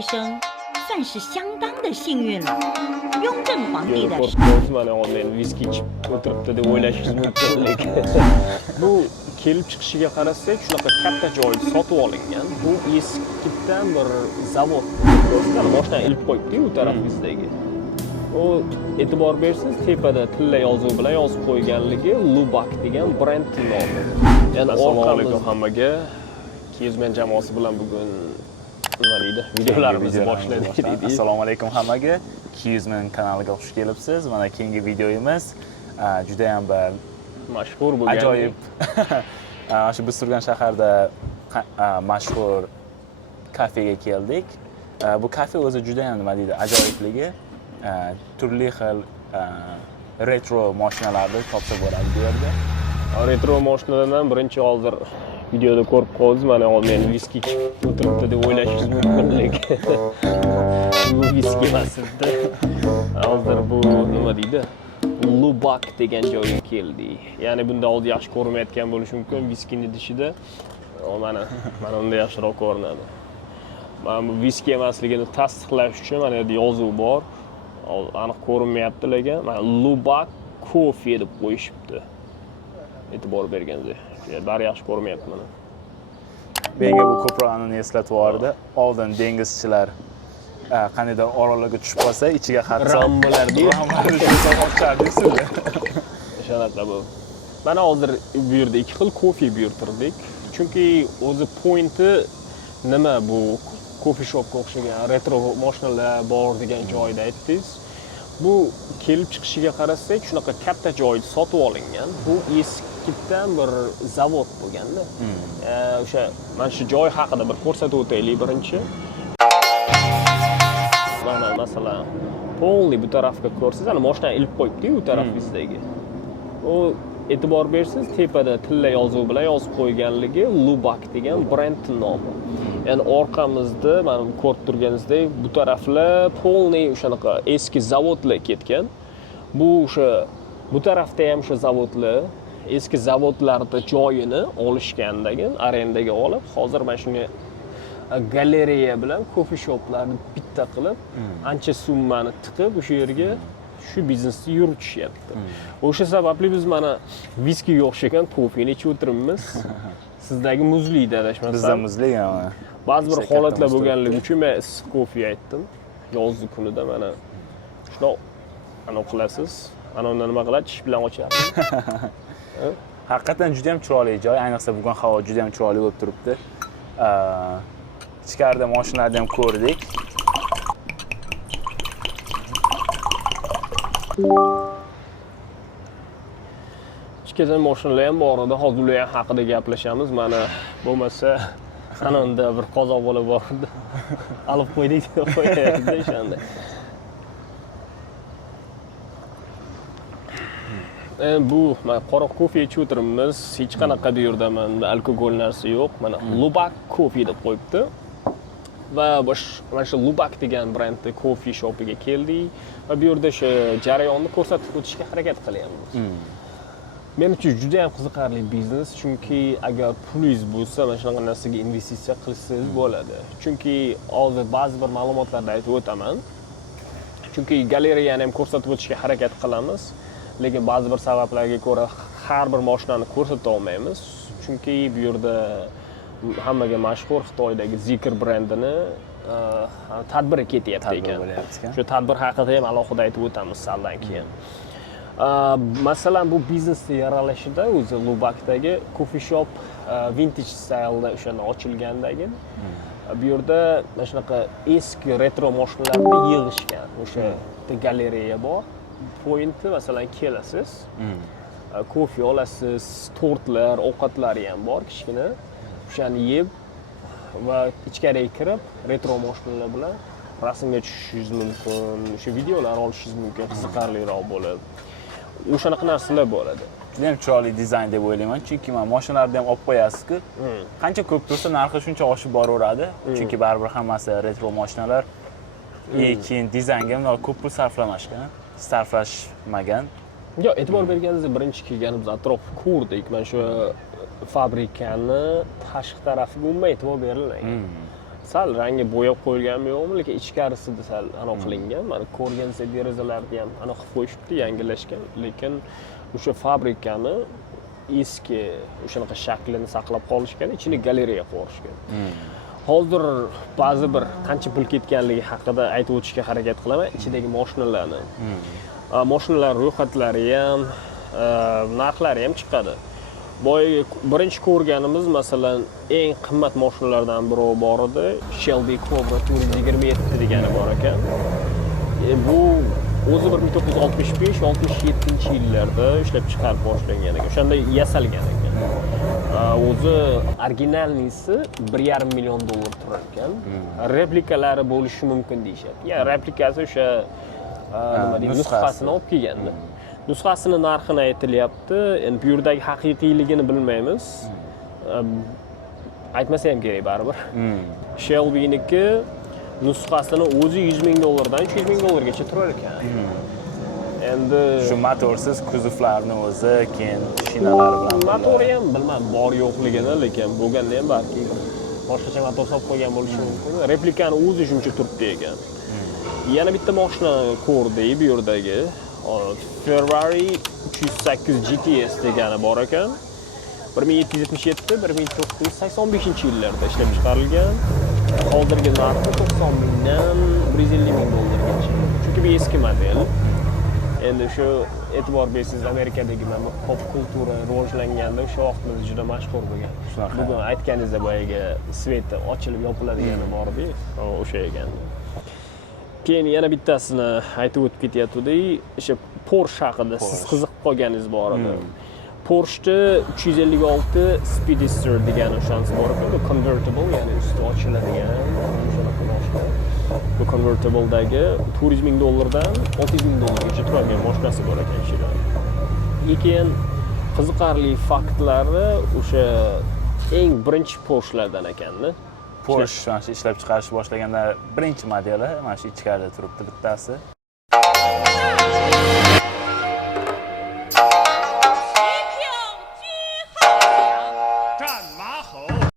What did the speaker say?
一生，算是相当的幸运了。雍正皇帝的。 mana men viski ichib o'tiribdi deb o'ylashingiz mumkin, lekin bu kelib chiqishiga qarasak, shunaqa katta joyda sotib olingan. Bu eskidan bir zavod. Boshdan ilib qo'yibdi-yu u tarafingizdagi. O e'tibor bersangiz, tepada tilla yozuv bilan yozib qo'yganligi Lubak degan brend nomi. Ya'ni assalomu alaykum hammaga. Kiyizmen jamoasi bilan bugun nima deydi? Videolarimizni boshladik. Assalomu alaykum hammaga. Kiyizmen kanaliga xush kelibsiz. Mana keyingi videoyimiz juda ham bir mashhur bo'lgan, ajoyib. Shu biz turgan shaharda mashhur kafega keldik. Bu kafe o'zi juda ham nima deydi, ajoyibligi. Turli xil retro mashinalarni topsa bo'ladi bu yerda. Retro mashinalardan birinchi hozir videoda ko'rib qoldingiz, mana men viski ichib o'tiribdi deb o'ylashingiz mumkin, lekin bu viski emas edi. Hozir bu nima deydi? Lubak degan joyga keldik. Ya'ni bunda hozir yaxshi ko'rinmayotgan bo'lishi mumkin, viskini idishida. Mana unda yaxshiroq ko'rinadi. Mana bu viski emasligini tasdiqlash uchun mana yerda yozuv bor. Aniq ko'rinmayapti, lekin mana Lubak Coffee deb qo'yishibdi. E'tibor berganingizga. Bari yaxshi ko'rmayapti mana. Menga bu ko'prikni eslatib yubordi. Oldin dengizchilar qaniydir orollarga tushib qolsa, ichiga qattiq rambolar-ku. Ochardiksizlar. Shunaqa bu. Mana hozir bu yerda ikki xil kofe buyurtirdik. Chunki o'zi pointi nima bu coffee shopga o'xshagan retro mashinalar bor degan joyda aytdingiz. Bu kelib chiqishiga qarasak, shunaqa katta joyda sotib olingan. Bu eskidan bir zavod bo'lganda. O'sha mana shu joy haqida bir ko'rsatib o'taylik birinchi. Mana masalan, polni bu tarafga ko'rsangiz, ana mashina ilib qo'yibdi-yu u tarafingizdagi. O e'tibor bersangiz, tepada tilla yozuv bilan yozib qo'yganligi Lubak degan brend nomi. Ya'ni orqamizda mana ko'rib turganingizdek, bu taraflar polni o'shanaqa eski zavodlar ketgan. Bu o'sha bu tarafda ham o'sha zavodlar, eski zavodlarda joyini olishgandagi, arendaga olib, hozir mana shunga galereya bilan coffee shoplarni bitta qilib, ancha summani tiqib o'sha yerga shu biznesni yuritishyapti. O'sha sababli biz mana viskiga o'xshagan kofeni ichib o'tiribmiz. Sizdagi muzli adashmasam. Bizda muzli ham. Ba'zi bir holatlar bo'lganligi uchun men issiq kofe aytdim. Yozgi kunida mana shuni ana qilasiz. Ana unda nima qiladi? Tish bilan ochadi. Haqiqatan juda ham chiroyli joy, ayniqsa bugun havo juda ham chiroyli bo'lib turibdi. Ichkarida mashinalarni ham ko'rdik. Ichkarida mashinalar ham bor edi. Hozir ular haqida gaplashamiz. Mana bo'lmasa ana unda bir qozoq bola bor edi. Olib qo'ydik deb qo'yardi o'shanda. Bu mana qora kofe ichib o'tiribmiz. Hech qanaqa bu yerda mana alkogol narsa yo'q. Mana Lubak Coffee deb qo'yibdi. Va mana shu Lubak degan brendning coffee shopiga keldik va bu yerda o'sha jarayonni ko'rsatib o'tishga harakat qilyapmiz. Men uchun juda ham qiziqarli biznes, chunki agar pulingiz bo'lsa, mana shunaqa narsaga investitsiya qilsangiz bo'ladi. Chunki hozir ba'zi bir ma'lumotlarni aytib o'taman. Chunki galereyani ham ko'rsatib o'tishga harakat qilamiz. Lekin ba'zi bir sabablarga ko'ra har bir mashinani ko'rsata olmaymiz. Chunki bu yerda hammaga mashhur Xitoydagi Zikr brendini tadbiri ketyapti ekan. Shu tadbir haqida ham alohida aytib o'tamiz saldan keyin. Masalan, bu biznesning yaralishida o'zi Lubakdagi coffee shop vintage style'da o'shanda ochilgandagi. Bu yerda mana shunaqa eski retro mashinalarni yig'ishgan. O'sha galereya bor. Pointi masalan kelasiz, kofe olasiz, tortlar, ovqatlari ham bor kichkina. O'shani yeb va ichkariga kirib, retro mashinalar bilan rasmga tushishingiz mumkin, o'sha videolar olishingiz mumkin, qiziqarliroq bo'ladi. O'shanaqa narsalar bo'ladi. Juda ham chiroyli dizayn deb o'ylayman, chunki mana mashinalarni ham olib qo'yasiz-ku. Qancha ko'p tursa, narxi shuncha oshib boraveradi, chunki baribir hammasi retro mashinalar. Keyin dizaynga ham ko'p pul sarflashmagan. Yo'q, e'tibor berganingizda birinchi kelganimiz atrofni ko'rdik. Mana shu fabrikani tashqi tarafiga umuman e'tibor berilmagan. sal rangi bo'yab qo'yilganmi yo'qmi, lekin ichkarisida sal anaqa qilingan. Mana ko'rgansa derazalarni ham anaqa qilib qo'yishibdi, yangilashgan, lekin o'sha fabrikani eski o'shanaqa shaklini saqlab qolishgan, ichini galereya qurishgan. Hozir ba'zi bir qancha pul ketganligi haqida aytib o'tishga harakat qilaman, ichidagi mashinalarni. Mashinalar ro'yxatlari ham, narxlari ham chiqadi. Birinchi ko'rganimiz masalan eng qimmat mashinalardan biri bor edi, Shelby Cobra 427 degani bor ekan. Bu o'zi 1965-67-yillarda ishlab chiqarib boshlangan ekan. O'shanda yasalgan ekan. O'zi originalnisi $1,5 million turar ekan. Replikalari bo'lishi mumkin deyshapti. Ya'ni replikasi o'sha nima deydi, nusxasini olib kelganda. Nusxasini narxini aytilyapti. Endi bu yerdagi haqiqiyligini bilmaymiz. Aytmasa ham kerak baribir. Shelby'niki nusxasini o'zi $100 ming dan $300 ming gacha turar ekan. Endi shu motorsiz kuzovlarni o'zi, keyin shinalari bilan. Motori ham bilmadim bor yo'qligini, lekin bo'lganda ham balki boshqacha motor solib qo'ygan bo'lishi mumkin. Replikani o'zi shuncha turibdi ekan. Yana bitta mashina ko'rdik bu yerdagi. Ferrari 308 GTS degani bor ekan. 1777-1985-yillarda ishlab chiqarilgan. Hozirgi narxi 90 mingdan $150 ming gacha. Chunki bu eski model. Endi shu e'tibor bersangiz, Amerikadagi mana pop kultura rivojlanganda o'sha vaqtlarda juda mashhur bo'lgan. Bugun aytganingizda boyaga sveti ochilib yopiladigani bor edi, o'sha ekan. Keyin yana bittasini aytib o'tib ketyapti-da, o'sha Porsche haqida siz qiziqib qolganingiz bor edi. Porsche 356 Speedster degan o'shanisi bor ekan, convertible, ya'ni usti ochiladigan o'shanaqa mashina. Bu convertibledagi $400 ming dan $600 ming gacha turadigan mashinasi bor ekan ichida. Lekin qiziqarli faktlari o'sha eng birinchi Porschelardan ekanda. Porsche mana shu ishlab chiqarish boshlaganda birinchi modeli mana shu ichkarida turibdi bittasi.